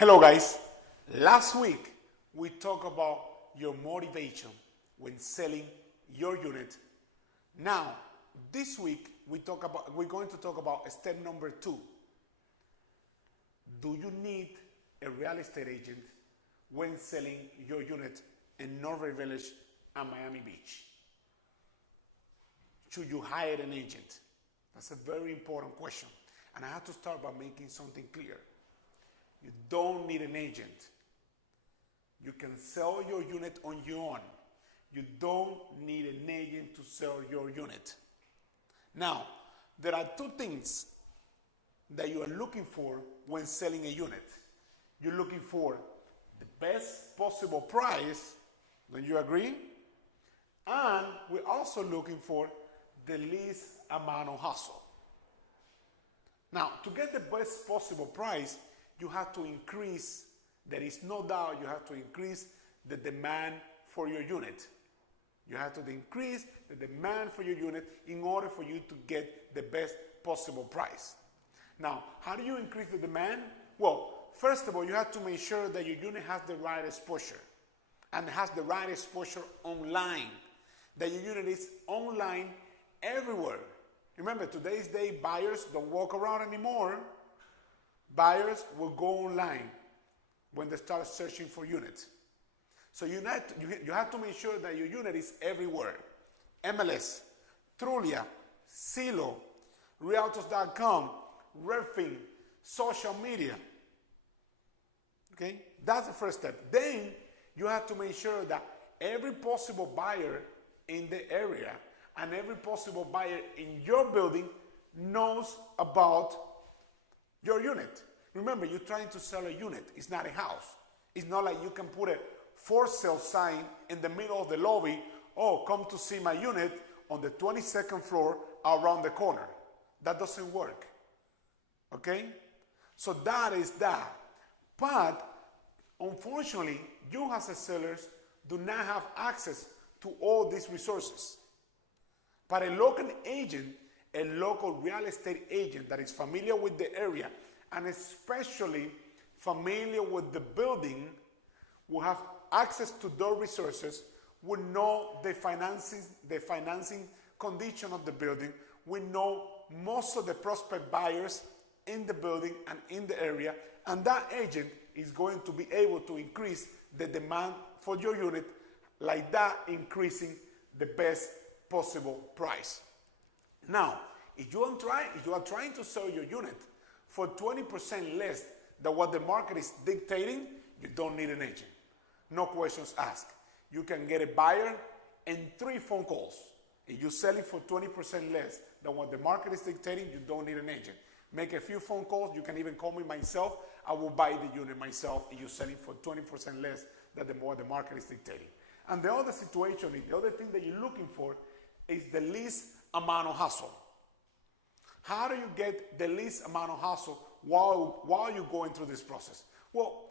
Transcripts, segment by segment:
Hello guys, last week we talked about your motivation when selling your unit. Now, this week we're going to talk about step number 2. Do you need a real estate agent when selling your unit in Northern Village and Miami Beach? Should you hire an agent? That's a very important question. And I have to start by making something clear. You don't need an agent. You can sell your unit on your own. You don't need an agent to sell your unit. Now, there are 2 things that you are looking for when selling a unit. You're looking for the best possible price, don't you agree? And we're also looking for the least amount of hassle. Now, to get the best possible price, you have to increase, there is no doubt, you have to increase the demand for your unit. You have to increase the demand for your unit in order for you to get the best possible price. Now, how do you increase the demand? Well, first of all, you have to make sure that your unit has the right exposure and has the right exposure online, that your unit is online everywhere. Remember, today's day, buyers don't walk around anymore. Buyers will go online when they start searching for units. So you have to make sure that your unit is everywhere. MLS, Trulia, Zillow, Realtors.com, Redfin, social media. Okay, that's the first step. Then you have to make sure that every possible buyer in the area and every possible buyer in your building knows about your unit. Remember, you're trying to sell a unit. It's not a house. It's not like you can put a for sale sign in the middle of the lobby. Oh, come to see my unit on the 22nd floor around the corner. That doesn't work. Okay? So that is that. But unfortunately, you as a sellers do not have access to all these resources. But a local agent, a local real estate agent that is familiar with the area and especially familiar with the building, will have access to those resources, will know the financing condition of the building, will know most of the prospect buyers in the building and in the area, and that agent is going to be able to increase the demand for your unit, like that increasing the best possible price. Now, if you are trying to sell your unit for 20% less than what the market is dictating, you don't need an agent. No questions asked. You can get a buyer in 3 phone calls. If you sell it for 20% less than what the market is dictating, you don't need an agent. Make a few phone calls. You can even call me myself. I will buy the unit myself if you sell it for 20% less than what the market is dictating. And the other situation, the other thing that you're looking for is the least amount of hassle. How do you get the least amount of hassle while you're going through this process? Well,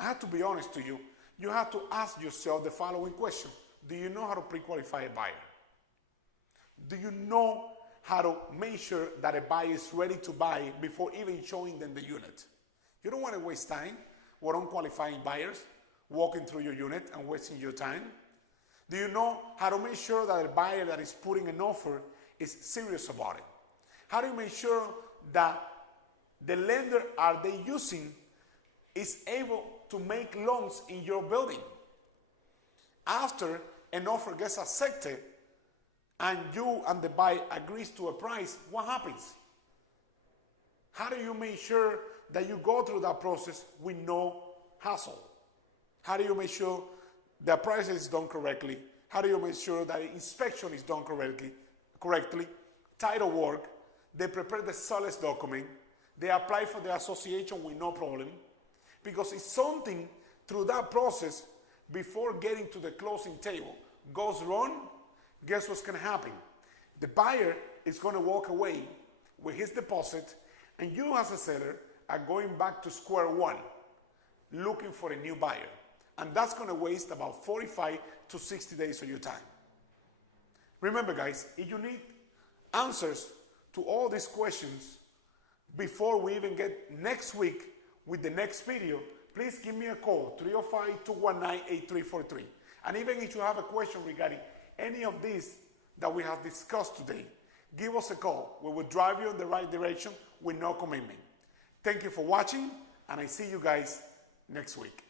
I have to be honest to you. You have to ask yourself the following question. Do you know how to pre-qualify a buyer? Do you know how to make sure that a buyer is ready to buy before even showing them the unit? You don't want to waste time with unqualifying buyers walking through your unit and wasting your time. Do you know how to make sure that a buyer that is putting an offer is serious about it? How do you make sure that the lender are they using is able to make loans in your building? After an offer gets accepted and you and the buyer agrees to a price, what happens? How do you make sure that you go through that process with no hassle? How do you make sure the price is done correctly? How do you make sure that the inspection is done correctly? Title work, they prepare the sales document, they apply for the association with no problem. Because if something through that process before getting to the closing table goes wrong, guess what's going to happen? The buyer is going to walk away with his deposit, and you as a seller are going back to square one looking for a new buyer. And that's going to waste about 45 to 60 days of your time. Remember, guys, if you need answers to all these questions before we even get next week with the next video, please give me a call, 305-219-8343. And even if you have a question regarding any of these that we have discussed today, give us a call. We will drive you in the right direction with no commitment. Thank you for watching, and I see you guys next week.